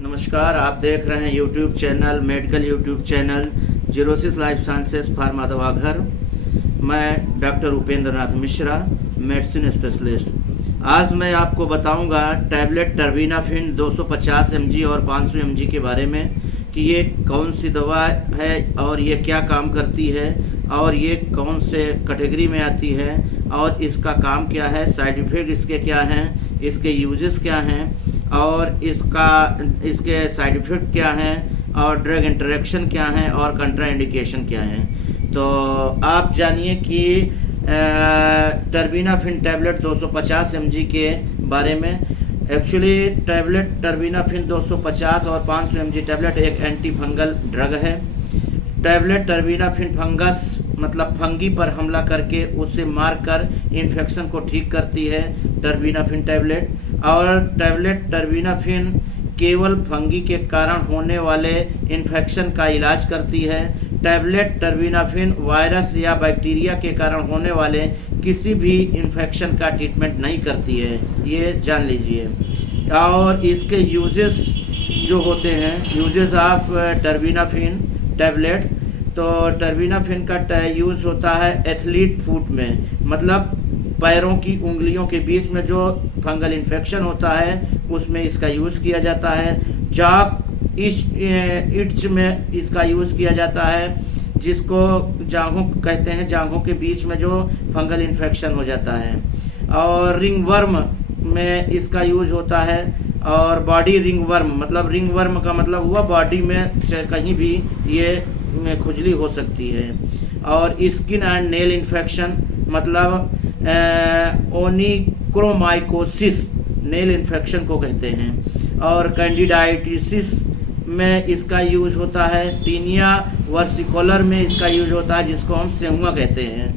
नमस्कार, आप देख रहे हैं YouTube channel medical YouTube channel Zerosis life sciences pharma Davaghar. मैं doctor Upendra Nath Mishra, medicine specialist. आज मैं आपको बताऊंगा टैबलेट टर्बिनाफिन 250 mg और 500 mg के बारे में कि ये कौन सी दवा है और ये क्या काम करती है और ये कौन से कैटेगरी में आती है और इसका काम क्या है, साइड इफ़ेक्ट इसके क्या हैं, इसके यूजेस क्या हैं और इसके साइड इफ़ेक्ट क्या हैं और ड्रग इंटरेक्शन क्या है और कंट्राइंडिकेशन क्या है। तो आप जानिए कि टर्बिनाफिन टैबलेट 250 mg के बारे में। एक्चुअली टैबलेट टर्बिनाफिन 250 और 500 mg टैबलेट एक एंटी फंगल ड्रग है। टैबलेट टर्बिनाफिन फंगस मतलब फंगी पर हमला करके उससे मारकर इन्फेक्शन को ठीक करती है टर्बिनाफिन टैबलेट। और टैबलेट टर्बिनाफिन केवल फंगी के कारण होने वाले इन्फेक्शन का इलाज करती है। टैबलेट टर्बिनाफिन वायरस या बैक्टीरिया के कारण होने वाले किसी भी इन्फेक्शन का ट्रीटमेंट नहीं करती है, ये जान लीजिए। और इसके यूजेस जो होते हैं, यूजेस ऑफ टर्बिनाफिन टैबलेट, तो टर्बिनाफिन का यूज़ होता है एथलीट फुट में, मतलब पैरों की उंगलियों के बीच में जो फंगल इन्फेक्शन होता है उसमें इसका यूज़ किया जाता है। जाक इट्च में इसका यूज़ किया जाता है, जिसको जांघों कहते हैं, जांघों के बीच में जो फंगल इन्फेक्शन हो जाता है। और रिंग वर्म में इसका यूज होता है। और बॉडी रिंग वर्म मतलब रिंग वर्म का मतलब हुआ बॉडी में कहीं भी ये खुजली हो सकती है। और स्किन एंड नेल इन्फेक्शन मतलब ओनिक्रोमाइकोसिस नेल इन्फेक्शन को कहते हैं। और कैंडिडाइटिस में इसका यूज होता है। टीनिया वर्सिकोलर में इसका यूज होता है, जिसको हम सेहुआ कहते हैं।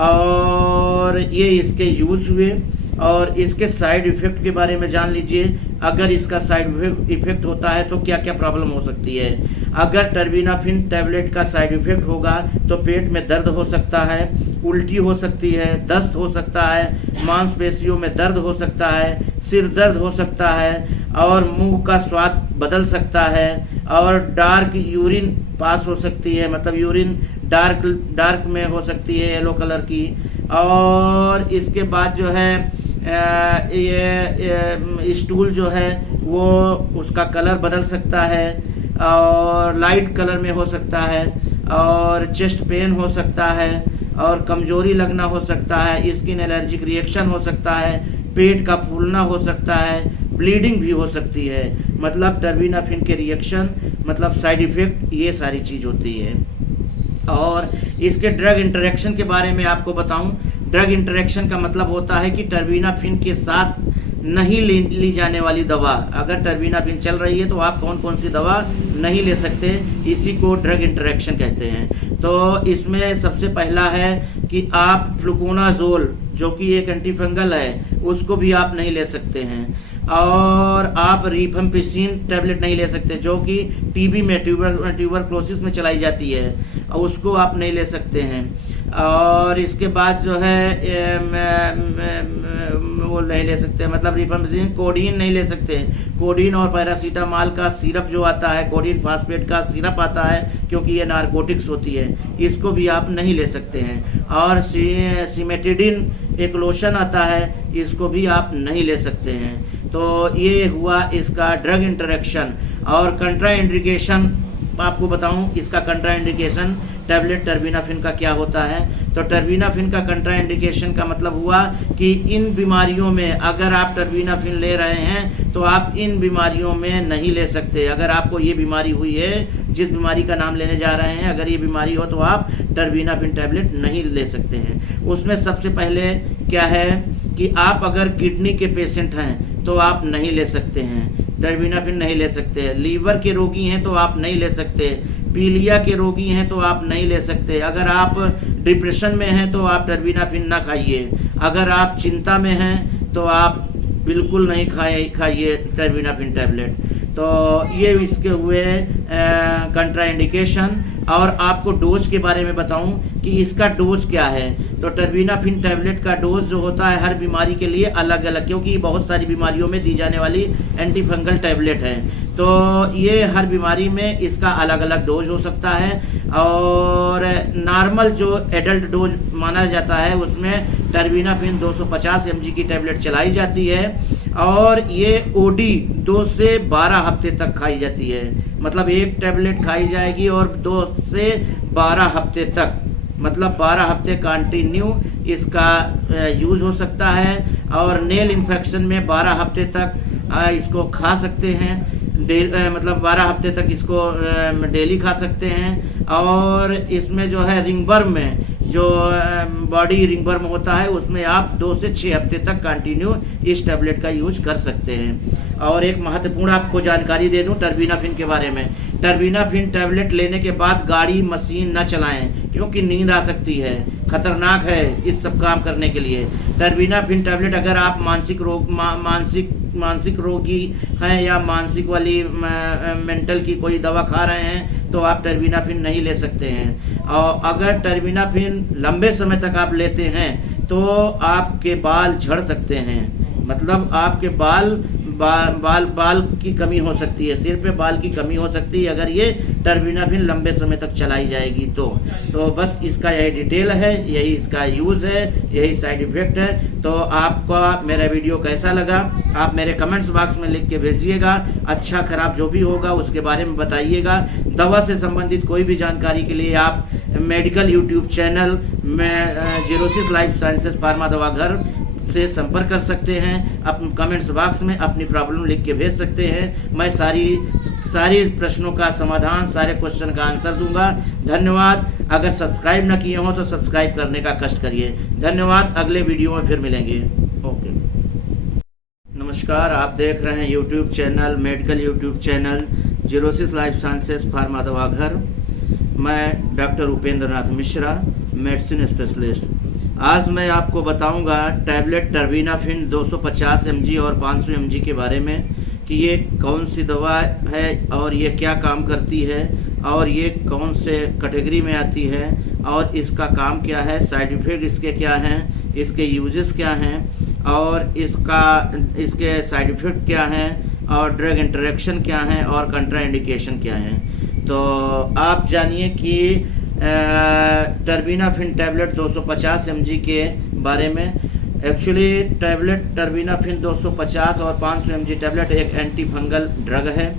और ये इसके यूज हुए। और इसके साइड इफ़ेक्ट के बारे में जान लीजिए। अगर इसका साइड इफ़ेक्ट होता है तो क्या क्या प्रॉब्लम हो सकती है। अगर टर्बिनाफिन टैबलेट का साइड इफ़ेक्ट होगा तो पेट में दर्द हो सकता है, उल्टी हो सकती है, दस्त हो सकता है, मांसपेशियों में दर्द हो सकता है, सिर दर्द हो सकता है और मुंह का स्वाद बदल सकता है। और डार्क यूरिन पास हो सकती है, मतलब यूरिन डार्क में हो सकती है, येलो कलर की। और इसके बाद जो है ये स्टूल जो है वो उसका कलर बदल सकता है और लाइट कलर में हो सकता है। और चेस्ट पेन हो सकता है और कमजोरी लगना हो सकता है, स्किन एलर्जिक रिएक्शन हो सकता है, पेट का फूलना हो सकता है, ब्लीडिंग भी हो सकती है। मतलब टर्बिनाफिन के रिएक्शन मतलब साइड इफ़ेक्ट ये सारी चीज़ होती है। और इसके ड्रग इंटरेक्शन के बारे में आपको बताऊं। ड्रग इंटरेक्शन का मतलब होता है कि टर्बिनाफिन के साथ नहीं ली जाने वाली दवा, अगर टर्बिनाफिन चल रही है तो आप कौन कौन सी दवा नहीं ले सकते, इसी को ड्रग इंटरेक्शन कहते हैं। तो इसमें सबसे पहला है कि आप फ्लुकोनाजोल जो कि एक एंटीफंगल है उसको भी आप नहीं ले सकते हैं। और आप रिफम्पिसिन टैबलेट नहीं ले सकते जो कि टीबी में ट्यूबरक्लोसिस में चलाई जाती है, उसको आप नहीं ले सकते हैं। और इसके बाद जो है वो नहीं ले सकते, मतलब रिफम्पिसिन। कोडीन नहीं ले सकते। कोडीन और पैरासीटामॉल का सिरप जो आता है, कोडीन फास्फेट का सिरप आता है, क्योंकि ये नारकोटिक्स होती है, इसको भी आप नहीं ले सकते हैं। और सिमेटिडिन एक लोशन आता है, इसको भी आप नहीं ले सकते हैं। तो ये हुआ इसका ड्रग इंटरेक्शन। और कंट्राइंडिकेशन आपको बताऊं, इसका कंट्राइंडिकेशन टैबलेट टर्बिनाफिन का क्या होता है। तो टर्बिनाफिन का कंट्राइंडिकेशन का मतलब हुआ कि इन बीमारियों में अगर आप टर्बिनाफिन ले रहे हैं तो आप इन बीमारियों में नहीं ले सकते। अगर आपको ये बीमारी हुई है, जिस बीमारी का नाम लेने जा रहे हैं, अगर ये बीमारी हो तो आप टर्बिनाफिन टैबलेट नहीं ले सकते हैं। उसमें सबसे पहले क्या है कि आप अगर किडनी के पेशेंट हैं तो आप नहीं ले सकते हैं, टर्बिनाफिन नहीं ले सकते। लीवर के रोगी हैं तो आप नहीं ले सकते। पीलिया के रोगी हैं तो आप नहीं ले सकते। अगर आप डिप्रेशन में हैं तो आप टर्बिनाफिन ना खाइए। अगर आप चिंता में हैं तो आप बिल्कुल नहीं खाइए टर्बिनाफिन टैबलेट। तो ये इसके हुए कंट्राइंडिकेशन। और आपको डोज के बारे में बताऊं कि इसका डोज क्या है। तो टर्बिनाफिन टैबलेट का डोज जो होता है हर बीमारी के लिए अलग अलग, क्योंकि बहुत सारी बीमारियों में दी जाने वाली एंटी फंगल टैबलेट है, तो ये हर बीमारी में इसका अलग अलग डोज हो सकता है। और नॉर्मल जो एडल्ट डोज माना जाता है उसमें टर्बिनाफिन 250 mg की टैबलेट चलाई जाती है, और ये ओडी 2 से 12 हफ्ते तक खाई जाती है। मतलब एक टैबलेट खाई जाएगी और 2 से 12 हफ्ते तक, मतलब 12 हफ्ते कंटिन्यू इसका यूज हो सकता है। और नेल इन्फेक्शन में 12 हफ्ते तक इसको खा सकते हैं, मतलब 12 हफ्ते तक इसको डेली खा सकते हैं। और इसमें जो है रिंगवर्म में जो बॉडी रिंगवर्म होता है उसमें आप 2 से 6 हफ्ते तक कंटिन्यू इस टैबलेट का यूज कर सकते हैं। और एक महत्वपूर्ण आपको जानकारी दे दूं टर्बिनाफिन के बारे में। टर्बिनाफिन टैबलेट लेने के बाद गाड़ी मशीन न चलाएं, क्योंकि नींद आ सकती है, खतरनाक है इस सब काम करने के लिए। टर्बिनाफिन टैबलेट अगर आप मानसिक रोगी हैं या मानसिक वाली मेंटल की कोई दवा खा रहे हैं तो आप टर्बिनाफिन नहीं ले सकते हैं। और अगर टर्बिनाफिन लंबे समय तक आप लेते हैं तो आपके बाल झड़ सकते हैं, मतलब आपके बाल की कमी हो सकती है, सिर पे बाल की कमी हो सकती है अगर ये टर्बिनाफिन लंबे समय तक चलाई जाएगी तो बस इसका यही डिटेल है, यही इसका यूज है, यही साइड इफेक्ट है। तो आपका मेरा वीडियो कैसा लगा आप मेरे कमेंट्स बॉक्स में लिख के भेजिएगा, अच्छा खराब जो भी होगा उसके बारे में बताइएगा। दवा से संबंधित कोई भी जानकारी के लिए आप मेडिकल यूट्यूब चैनल में जीरोसिस लाइफ साइंसेज फार्मा दवाघर से संपर्क कर सकते हैं। अपने कमेंट्स बॉक्स में अपनी प्रॉब्लम लिख के भेज सकते हैं, मैं सारी प्रश्नों का समाधान, सारे क्वेश्चन का आंसर दूंगा। धन्यवाद। अगर सब्सक्राइब न किए हो तो सब्सक्राइब करने का कष्ट करिए। धन्यवाद। अगले वीडियो में फिर मिलेंगे। ओके, नमस्कार। आप देख रहे हैं YouTube channel, medical YouTube channel Zerosis life sciences pharma Davaghar. मैं doctor Upendra Nath Mishra, medicine specialist. आज मैं आपको बताऊंगा टैबलेट टर्बिनाफिन 250 mg और 500 mg के बारे में कि ये कौन सी दवा है और ये क्या काम करती है और ये कौन से कैटेगरी में आती है और इसका काम क्या है, साइड इफेक्ट इसके क्या हैं, इसके यूजेस क्या हैं और इसके साइड इफेक्ट क्या हैं और ड्रग इंटरेक्शन क्या है और कंट्राइंडिकेशन क्या है। तो आप जानिए कि टर्बिनाफिन टैबलेट 250 mg के बारे में। एक्चुअली टैबलेट टर्बिनाफिन 250 और 500 mg टैबलेट एक एंटी फंगल ड्रग है।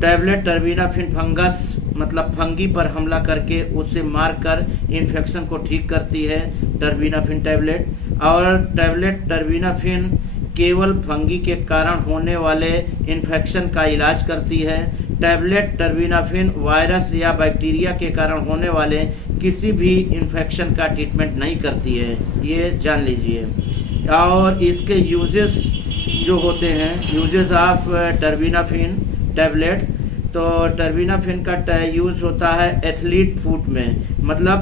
टैबलेट टर्बिनाफिन फंगस मतलब फंगी पर हमला करके उससे मारकर इन्फेक्शन को ठीक करती है टर्बिनाफिन टैबलेट। और टैबलेट टर्बिनाफिन केवल फंगी के कारण होने वाले इन्फेक्शन का इलाज करती है। टैबलेट टर्बिनाफिन वायरस या बैक्टीरिया के कारण होने वाले किसी भी इन्फेक्शन का ट्रीटमेंट नहीं करती है, ये जान लीजिए। और इसके यूजेस जो होते हैं, यूजेस ऑफ टर्बिनाफिन टैबलेट, तो टर्बिनाफिन का यूज होता है एथलीट फुट में, मतलब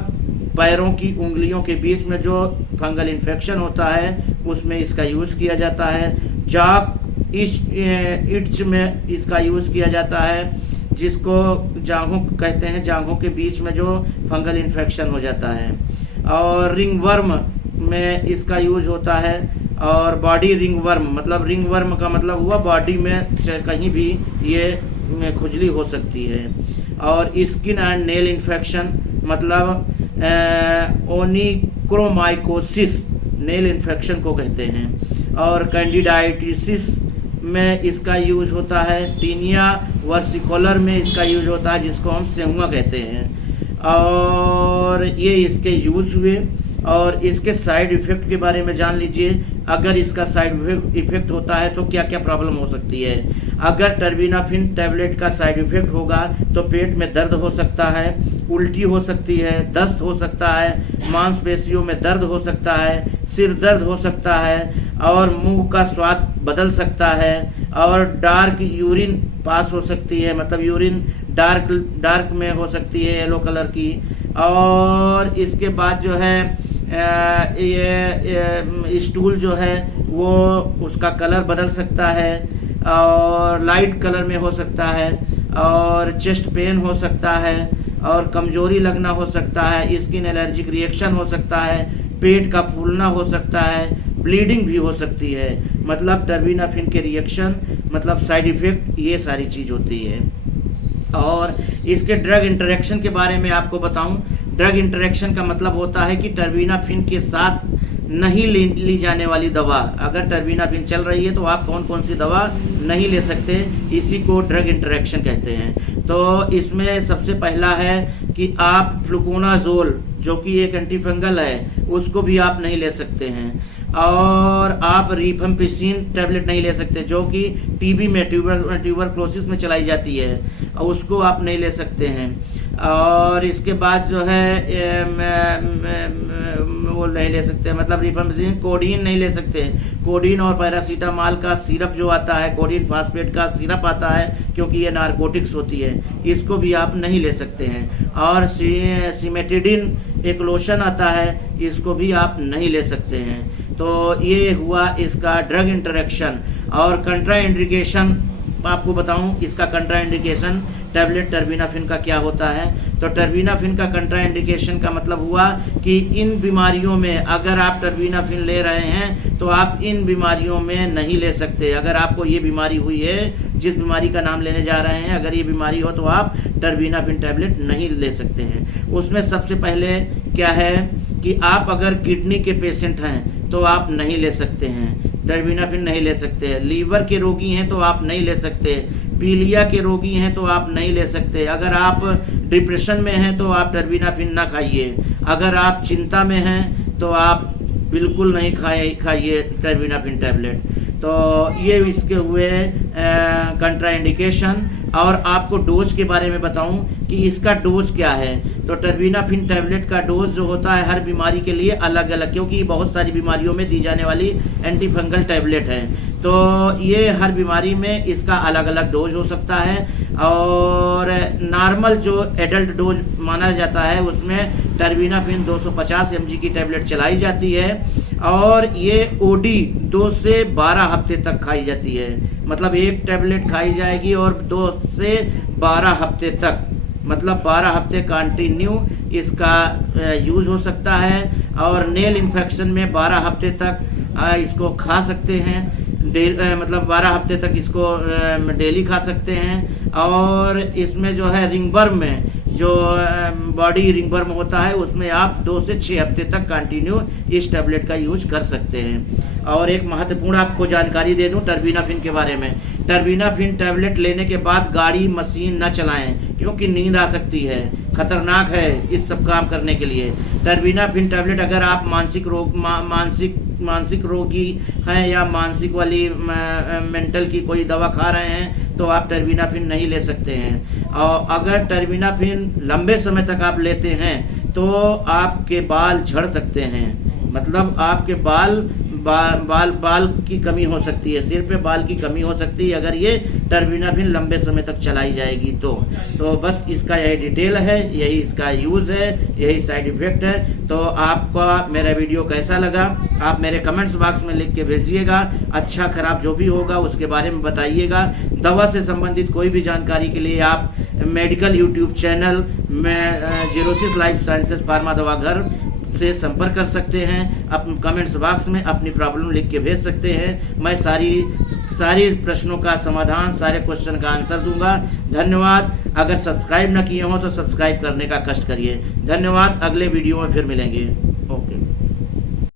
पैरों की उंगलियों के बीच में जो फंगल इन्फेक्शन होता है उसमें इसका यूज किया जाता है। जॉक इट्च में इसका यूज किया जाता है, जिसको जांघों कहते हैं, जांघों के बीच में जो फंगल इन्फेक्शन हो जाता है। और रिंगवर्म में इसका यूज होता है। और बॉडी रिंगवर्म, मतलब रिंगवर्म का मतलब हुआ बॉडी में कहीं भी ये खुजली हो सकती है। और स्किन एंड नेल इन्फेक्शन, मतलब ओनिक्रोमाइकोसिस नेल इन्फेक्शन को कहते हैं। और कैंडिडाइटिस में इसका यूज होता है। टीनिया वर्सिकोलर में इसका यूज होता है, जिसको हम सेहुआ कहते हैं। और ये इसके यूज हुए। और इसके साइड इफेक्ट के बारे में जान लीजिए। अगर इसका साइड इफेक्ट होता है तो क्या क्या प्रॉब्लम हो सकती है। अगर टर्बिनाफिन टैबलेट का साइड इफेक्ट होगा तो पेट में दर्द हो सकता है, उल्टी हो सकती है, दस्त हो सकता है, मांसपेशियों में दर्द हो सकता है, सिर दर्द हो सकता है और मुंह का स्वाद बदल सकता है। और डार्क यूरिन पास हो सकती है, मतलब यूरिन डार्क में हो सकती है, येलो कलर की। और इसके बाद जो है ये स्टूल जो है वो उसका कलर बदल सकता है और लाइट कलर में हो सकता है। और चेस्ट पेन हो सकता है और कमजोरी लगना हो सकता है, स्किन एलर्जिक रिएक्शन हो सकता है, पेट का फूलना हो सकता है, ब्लीडिंग भी हो सकती है। मतलब टर्बिनाफिन के रिएक्शन मतलब साइड इफेक्ट ये सारी चीज होती है। और इसके ड्रग इंटरेक्शन के बारे में आपको बताऊं, ड्रग इंटरेक्शन का मतलब होता है कि टर्बिनाफिन के साथ नहीं ली जाने वाली दवा, अगर टर्बिनाफिन चल रही है तो आप कौन कौन सी दवा नहीं ले सकते, इसी को ड्रग इंटरेक्शन कहते हैं। तो इसमें सबसे पहला है कि आप फ्लुकोनाजोल जो कि एक एंटीफंगल है उसको भी आप नहीं ले सकते हैं, और आप रिफम्पिसिन टैबलेट नहीं ले सकते जो कि टीबी में ट्यूबरक्लोसिस में चलाई जाती है, उसको आप नहीं ले सकते हैं। और इसके बाद जो है वो नहीं ले सकते, मतलब रिफम्पिसिन, कोडीन नहीं ले सकते। कोडीन और पैरासीटामॉल का सिरप जो आता है, कोडीन फास्फेट का सिरप आता है, क्योंकि ये नारकोटिक्स होती है, इसको भी आप नहीं ले सकते हैं। और सिमेटिडिन एक लोशन आता है, इसको भी आप नहीं ले सकते हैं। तो ये हुआ इसका ड्रग इंटरेक्शन। और कंट्रा इंडिकेशन आपको बताऊं, इसका कंट्रा इंडिकेशन टैबलेट टर्बिनाफिन का क्या होता है। तो टर्बिनाफिन का कंट्रा इंडिकेशन का मतलब हुआ कि इन बीमारियों में अगर आप टर्बिनाफिन ले रहे हैं तो आप इन बीमारियों में नहीं ले सकते। अगर आपको ये बीमारी हुई है, जिस बीमारी का नाम लेने जा रहे हैं, अगर ये बीमारी हो तो आप टर्बिनाफिन टैबलेट नहीं ले सकते हैं। उसमें सबसे पहले क्या है कि आप अगर किडनी के पेशेंट हैं तो आप नहीं ले सकते हैं, टर्बिनाफिन नहीं ले सकते हैं। लीवर के रोगी हैं तो आप नहीं ले सकते, पीलिया के रोगी हैं तो आप नहीं ले सकते। अगर आप डिप्रेशन में हैं तो आप टर्बिनाफिन ना खाइए। अगर आप चिंता में हैं तो आप बिल्कुल नहीं खाइए टर्बिनाफिन टैबलेट। तो ये इसके हुए कंट्रा इंडिकेशन। और आपको डोज के बारे में बताऊं कि इसका डोज क्या है। तो टर्बिनाफिन टैबलेट का डोज जो होता है हर बीमारी के लिए अलग अलग, क्योंकि ये बहुत सारी बीमारियों में दी जाने वाली एंटीफंगल टैबलेट है, तो ये हर बीमारी में इसका अलग अलग डोज हो सकता है। और नॉर्मल जो एडल्ट डोज माना जाता है उसमें टर्बिनाफिन 250 mg की टैबलेट चलाई जाती है, और ये ओडी 2 से 12 हफ्ते तक खाई जाती है। मतलब एक टैबलेट खाई जाएगी और 2 से 12 हफ्ते तक, मतलब 12 हफ्ते कंटिन्यू इसका यूज हो सकता है। और नेल इन्फेक्शन में 12 हफ्ते तक इसको खा सकते हैं, मतलब 12 हफ्ते तक इसको डेली खा सकते हैं। और इसमें जो है रिंगवर्म में, जो बॉडी रिंगवर्म होता है, उसमें आप 2 से 6 हफ्ते तक कंटिन्यू इस टैबलेट का यूज कर सकते हैं। और एक महत्वपूर्ण आपको जानकारी दे दूं टर्बिनाफिन के बारे में। टर्बिनाफिन टैबलेट लेने के बाद गाड़ी मशीन न चलाएं, क्योंकि नींद आ सकती है, खतरनाक है इस सब काम करने के लिए। टर्बिनाफिन टैबलेट अगर आप मानसिक रोगी हैं या मानसिक वाली मेंटल की कोई दवा खा रहे हैं तो आप टर्बिनाफिन नहीं ले सकते हैं। और अगर टर्बिनाफिन लंबे समय तक आप लेते हैं तो आपके बाल झड़ सकते हैं, मतलब आपके बाल की कमी हो सकती है, सिर पे बाल की कमी हो सकती है अगर ये टर्बिनाफिन लंबे समय तक चलाई जाएगी तो बस इसका यही डिटेल है, यही इसका यूज है, यही साइड इफेक्ट है। तो आपका मेरा वीडियो कैसा लगा आप मेरे कमेंट्स बॉक्स में लिख के भेजिएगा। अच्छा खराब जो भी होगा उसके बारे में बताइएगा। दवा से संबंधित कोई भी जानकारी के लिए आप मेडिकल यूट्यूब चैनल में जीरोसिस लाइफ साइंसेज फार्मा दवा घर से संपर्क कर सकते हैं। अपने कमेंट्स बॉक्स में अपनी प्रॉब्लम लिख के भेज सकते हैं। मैं सारी प्रश्नों का समाधान, सारे क्वेश्चन का आंसर दूंगा। धन्यवाद। अगर सब्सक्राइब न किए हो तो सब्सक्राइब करने का कष्ट करिए। धन्यवाद। अगले वीडियो में फिर मिलेंगे।